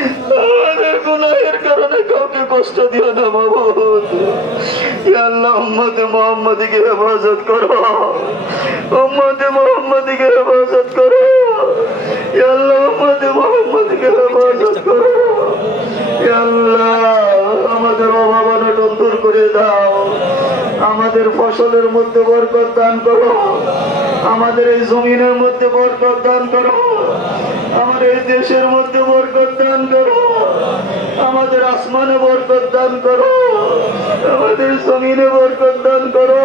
আমাদের গুনাহের কারণে কাউকে কষ্ট দিও না মাবুদ। ইয়া আল্লাহ, উম্মতে মুহাম্মাদীকে হেফাজত করো, উম্মতে মুহাম্মাদীকে হেফাজত করো। ইয়া আল্লাহ, উম্মতে মুহাম্মাদীকে হেফাজত করো। ইয়া আল্লাহ, আমাদের অভাব অনটন দূর করে দাও, আমাদের ফসলের মধ্যে বরকত দান করো, আমাদের এই জমিনের মধ্যে বরকত দান করো, আমার এই দেশের মধ্যে বরকত দান করো, আমাদের আসমানে বরকত দান করো, আমাদের জমিনে বরকত দান করো,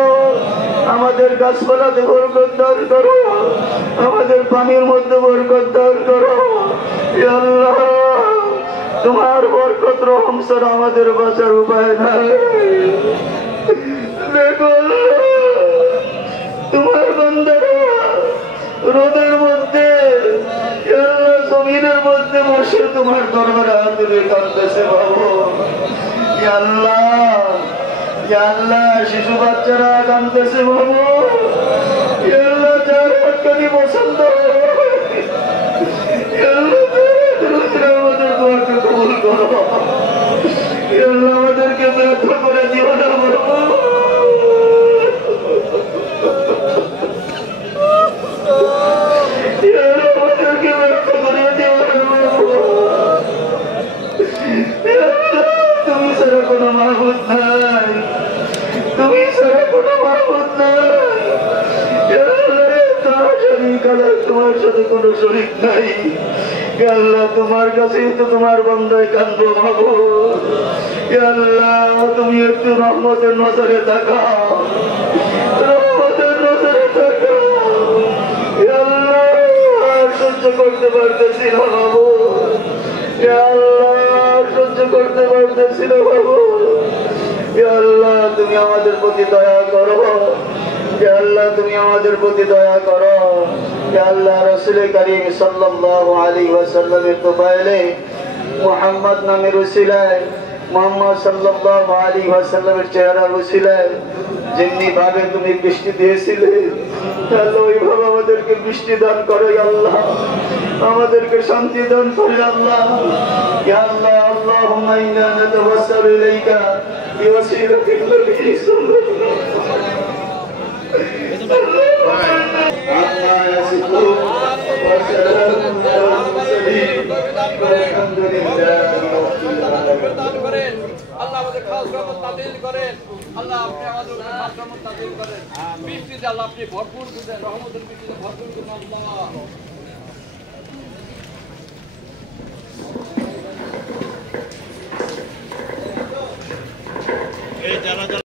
আমাদের গাছপালাতে বরকত দান করো, আমাদের পানির মধ্যে বরকত দান করো। ইয়া আল্লাহ, তোমার বরকত রহম ছাড়া আমাদের বাঁচার উপায় নাই। দেখো তোমার বান্দারা রোদের মধ্যে, জমিনের মধ্যে বসে তোমার দরবারে হাত তুলে কাঁদতেছে বাবু। ইয়া আল্লাহ, ইয়া আল্লাহ, শিশু বাচ্চারা কাঁদতেছে বাবু। ইয়া আল্লাহ, যার হাতখানি পছন্দ, ইয়া আল্লাহ, আমাদের দোয়াকে কবুল করো। ইয়া আল্লাহ, আমাদেরকে ব্যর্থ করে দিও না বাবু। তুমি ছাড়া কোনো মাহবুদ নাই, তুমি ছাড়া কোনো মাহবুদ নাই, তোমার সাথে কোনো শরীক নাই। আল্লাহ, তোমার কাছেই তো তোমার বান্দায় কাঁদবো মাহবুদ। আল্লাহ, তুমি একটু রহমতের নজরে তাকাও, রহমতের নজরে তাকাও। আল্লাহ, সহ্য করতে পারতেছি না বাবু। আল্লাহ, সহ্য করতে পারতেছি না বাবু। আল্লাহ, তুমি আমাদের প্রতি দয়া করো। আল্লাহ, তুমি আমাদের প্রতি দয়া করো। আল্লাহ, রাসূল কারীম সাল্লাল্লাহু আলাইহি ওয়াসাল্লামের তোফায়েলে মুহাম্মদ নামের উসিলায়, মুহাম্মদ সাল্লাল্লাহু আলাইহি ওয়াসাল্লামের চেহারার উসিলায় যেমনি ভাবে তুমি বৃষ্টি দিয়েছিলে, আল্লাহ ওইভাবে আমাদেরকে বৃষ্টি দান করো। আল্লাহ, আমাদেরকে শান্তি দান করে। আল্লাহ, ইয়া আল্লাহ, আল্লাহুম্মা ইন্না নাতাওয়াসসালু ইলাইকা বিওয়াসিলাতিল নবী সাল্লাল্লাহু আলাইহি ওয়াসাল্লাম। আল্লাহ আমাদের খাস রহমত নাযিল করেন। আল্লাহ, আপনি আমাদের উপর খাস রহমত নাযিল করেন। বৃষ্টিতে আল্লাহ আপনি ভরপুর করেন, রহমতের বৃষ্টিতে ভরপুর করেন আল্লাহ।